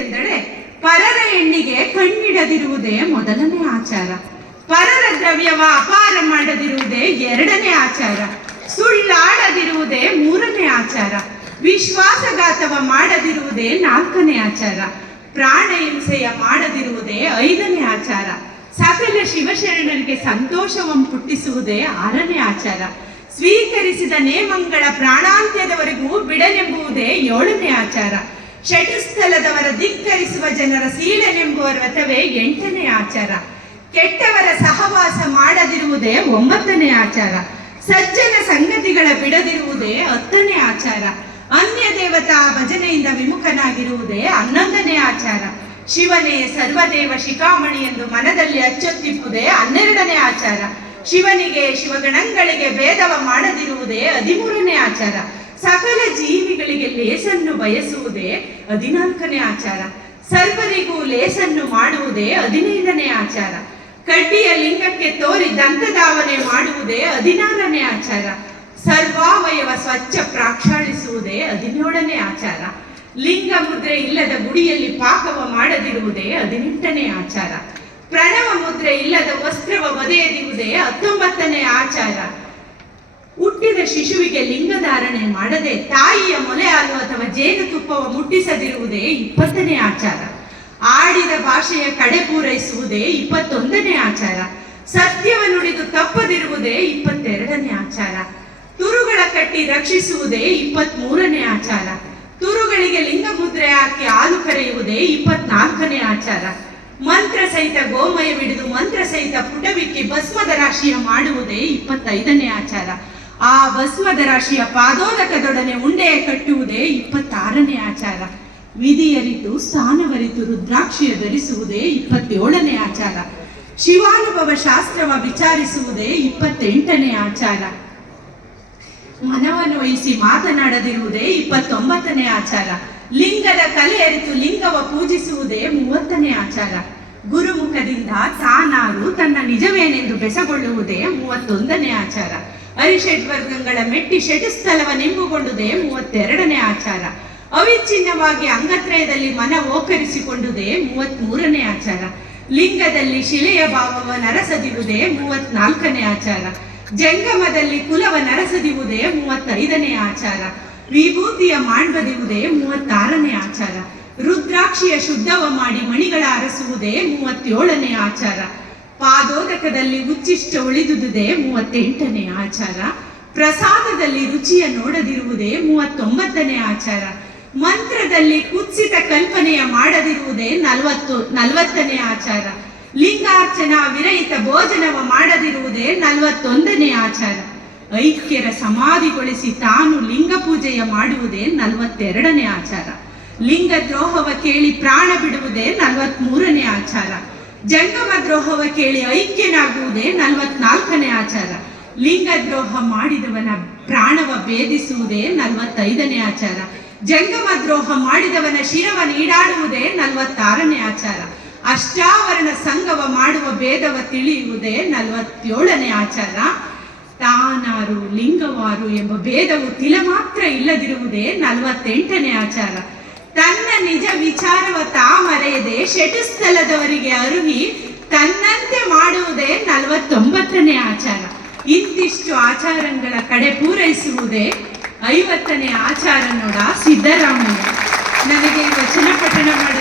ಎಂದೆಡೆ ಪರರ ಹೆಣ್ಣಿಗೆ ಕಣ್ಣಿಡದಿರುವುದೇ ಮೊದಲನೇ ಆಚಾರ. ಪರರ ದ್ರವ್ಯವ ಅಪಾರ ಮಾಡದಿರುವುದೇ ಎರಡನೇ ಆಚಾರ. ಸುಳ್ಳಾಡದಿರುವುದೇ ಮೂರನೇ ಆಚಾರ. ವಿಶ್ವಾಸಘಾತವ ಮಾಡದಿರುವುದೇ ನಾಲ್ಕನೇ ಆಚಾರ. ಪ್ರಾಣ ಹಿಂಸೆಯ ಮಾಡದಿರುವುದೇ ಐದನೇ ಆಚಾರ. ಸಕಲ ಶಿವಶರಣರಿಗೆ ಸಂತೋಷವಂ ಪುಟ್ಟಿಸುವುದೇ ಆರನೇ ಆಚಾರ. ಸ್ವೀಕರಿಸಿದ ನೇಮಂಗಳ ಪ್ರಾಣಾಂತ್ಯದವರೆಗೂ ಬಿಡನೆಂಬುವುದೇ ಏಳನೇ ಆಚಾರ. ಷಟಸ್ಥಲದವರ ಧಿಕ್ಕರಿಸುವ ಜನರ ಸೀಳನೆಂಬುವ ವ್ರತವೇ ಎಂಟನೇ ಆಚಾರ. ಕೆಟ್ಟವರ ಸಹವಾಸ ಮಾಡದಿರುವುದೇ ಒಂಬತ್ತನೇ ಆಚಾರ. ಸಜ್ಜನ ಸಂಗತಿಗಳ ಬಿಡದಿರುವುದೇ ಹತ್ತನೇ ಆಚಾರ. ಅನ್ಯ ದೇವತಾ ಭಜನೆಯಿಂದ ವಿಮುಖನಾಗಿರುವುದೇ 11ನೇ ಆಚಾರ. ಶಿವನೇ ಸರ್ವದೇವ ಶಿಖಾಮಣಿ ಎಂದು ಮನದಲ್ಲಿ ಅಚ್ಚೊತ್ತಿಪ್ಪುವುದೇ 12ನೇ ಆಚಾರ. ಶಿವನಿಗೆ ಶಿವಗಣಗಳಿಗೆ ಭೇದವ ಮಾಡದಿರುವುದೇ 13ನೇ ಆಚಾರ. ಸಕಲ ಜೀವಿಗಳಿಗೆ ಲೇಸನ್ನು ಬಯಸುವುದೇ 14ನೇ ಆಚಾರ. ಸರ್ವರಿಗೂ ಲೇಸನ್ನು ಮಾಡುವುದೇ 15ನೇ ಆಚಾರ. ಕಡ್ಡಿಯ ಲಿಂಗಕ್ಕೆ ತೋರಿ ದಂತಧಾವನೆ ಮಾಡುವುದೇ 16ನೇ ಆಚಾರ. ಸರ್ವಾವಯವ ಸ್ವಚ್ಛ ಪ್ರಾಕ್ಷಾಳಿಸುವುದೇ 17ನೇ ಆಚಾರ. ಲಿಂಗ ಮುದ್ರೆ ಇಲ್ಲದ ಗುಡಿಯಲ್ಲಿ ಪಾಕವ ಮಾಡದಿರುವುದೇ 18ನೇ ಆಚಾರ. ಪ್ರಣವ ಮುದ್ರೆ ಇಲ್ಲದ ವಸ್ತ್ರವ ಒದೆಯದಿರುವುದೇ 19ನೇ ಆಚಾರ. ಹುಟ್ಟಿದ ಶಿಶುವಿಗೆ ಲಿಂಗಧಾರಣೆ ಮಾಡದೆ ತಾಯಿಯ ಮೊಲೆ ಹಾಲು ಅಥವಾ ಜೇನುತುಪ್ಪವ ಮುಟ್ಟಿಸದಿರುವುದೇ 20ನೇ ಆಚಾರ. ಆಡಿದ ಭಾಷೆಯ ಕಡೆ ಪೂರೈಸುವುದೇ 21ನೇ ಆಚಾರ. ಸತ್ಯವ ನುಡಿದು ತಪ್ಪದಿರುವುದೇ 22ನೇ ಆಚಾರ. ತುರುಗಳ ಕಟ್ಟಿ ರಕ್ಷಿಸುವುದೇ 23ನೇ ಆಚಾರ. ತುರುಗಳಿಗೆ ಲಿಂಗ ಮುದ್ರೆ ಹಾಕಿ ಹಾಲು ಕರೆಯುವುದೇ 24ನೇ ಆಚಾರ. ಮಂತ್ರ ಸಹಿತ ಗೋಮಯವಿಡಿದು ಮಂತ್ರ ಸಹಿತ ಪುಟವಿಕ್ಕಿ ಭಸ್ಮದ ರಾಶಿಯ ಮಾಡುವುದೇ 25ನೇ ಆಚಾರ. ಆ ಭಸ್ಮದ ರಾಶಿಯ ಪಾದೋದಕದೊಡನೆ ಉಂಡೆಯ ಕಟ್ಟುವುದೇ 26ನೇ ಆಚಾರ. ವಿಧಿಯರಿತು ಸ್ಥಾನವರಿತು ರುದ್ರಾಕ್ಷಿಯ ಧರಿಸುವುದೇ 27ನೇ ಆಚಾರ. ಶಿವಾನುಭವ ಶಾಸ್ತ್ರವ ವಿಚಾರಿಸುವುದೇ 28ನೇ ಆಚಾರ. ಮನವನ್ನು ವಹಿಸಿ ಮಾತನಾಡದಿರುವುದೇ 29ನೇ ಆಚಾರ. ಲಿಂಗದ ಕಲೆ ಅರಿತು ಲಿಂಗವ ಪೂಜಿಸುವುದೇ 30ನೇ ಆಚಾರ. ಗುರುಮುಖದಿಂದ ತಾನಾರು ತನ್ನ ನಿಜವೇನೆಂದು ಬೆಸಗೊಳ್ಳುವುದೇ 31ನೇ ಆಚಾರ. ಅರಿಷಡ್ವರ್ಗಗಳ ಮೆಟ್ಟಿ ಷಟಸ್ಥಲವ ನಿಂಬುಗೊಂಡುದೇ 32ನೇ ಆಚಾರ. ಅವಿಚ್ಛಿನ್ನವಾಗಿ ಅಂಗತ್ರಯದಲ್ಲಿ ಮನ ಓಕರಿಸಿಕೊಂಡುದೇ 33ನೇ ಆಚಾರ. ಲಿಂಗದಲ್ಲಿ ಶಿಲೆಯ ಭಾವವ ನರಸದಿರುವುದೇ 34ನೇ ಆಚಾರ. ಜಂಗಮದಲ್ಲಿ ಕುಲವ ನರಸದಿರುವುದೇ 35ನೇ ಆಚಾರ. ವಿಭೂತಿಯ ಮಾಡ್ಬದಿರುವುದೇ 36ನೇ ಆಚಾರ. ರುದ್ರಾಕ್ಷಿಯ ಶುದ್ಧವ ಮಾಡಿ ಮಣಿಗಳ ಅರಸುವುದೇ 37ನೇ ಆಚಾರ. ಪಾದೋದಕದಲ್ಲಿ ಉಚ್ಚಿಷ್ಟ ಉಳಿದುದೇ 38ನೇ ಆಚಾರ. ಪ್ರಸಾದದಲ್ಲಿ ರುಚಿಯ ನೋಡದಿರುವುದೇ 39ನೇ ಆಚಾರ. ಮಂತ್ರದಲ್ಲಿ ಕುತ್ಸಿತ ಕಲ್ಪನೆಯ ಮಾಡದಿರುವುದೇ 40ನೇ ಆಚಾರ. ಲಿಂಗಾರ್ಚನಾ ವಿರಹಿತ ಭೋಜನವ ಮಾಡದಿರುವುದೇ 41ನೇ ಆಚಾರ. ಐಕ್ಯರ ಸಮಾಧಿಗೊಳಿಸಿ ತಾನು ಲಿಂಗ ಪೂಜೆಯ ಮಾಡುವುದೇ 42ನೇ ಆಚಾರ. ಲಿಂಗ ದ್ರೋಹವ ಕೇಳಿ ಪ್ರಾಣ ಬಿಡುವುದೇ 43ನೇ ಆಚಾರ. ಜಂಗಮ ದ್ರೋಹವ ಕೇಳಿ ಐಕ್ಯನಾಗುವುದೇ 44ನೇ ಆಚಾರ. ಲಿಂಗ ದ್ರೋಹ ಮಾಡಿದವನ ಪ್ರಾಣವ ಭೇದಿಸುವುದೇ 45ನೇ ಆಚಾರ. ಜಂಗಮ ದ್ರೋಹ ಮಾಡಿದವನ ಶಿರವ ನೀಡಾಡುವುದೇ 46ನೇ ಆಚಾರ. ಅಷ್ಟಾವರಣ ಸಂಗವ ಮಾಡುವ ಭೇದವ ತಿಳಿಯುವುದೇ 47ನೇ ಆಚಾರ. ತಾನಾರು ಲಿಂಗವಾರು ಎಂಬ ಭೇದವು ತಿಲ ಮಾತ್ರ ಇಲ್ಲದಿರುವುದೇ 48ನೇ ಆಚಾರ. ತನ್ನ ನಿಜ ವಿಚಾರವ ಮರೆಯದೆ ಷಟಸ್ಥಲದವರಿಗೆ ಅರುಹಿ ತನ್ನಂತೆ ಮಾಡುವುದೇ 49ನೇ ಆಚಾರ. ಇಂತಿಷ್ಟು ಆಚಾರಗಳ ಕಡೆ ಪೂರೈಸುವುದೇ 50ನೇ ಆಚಾರ ನೋಡ ಸಿದ್ದರಾಮಯ್ಯ. ನನಗೆ ವಚನ ಪಠಣ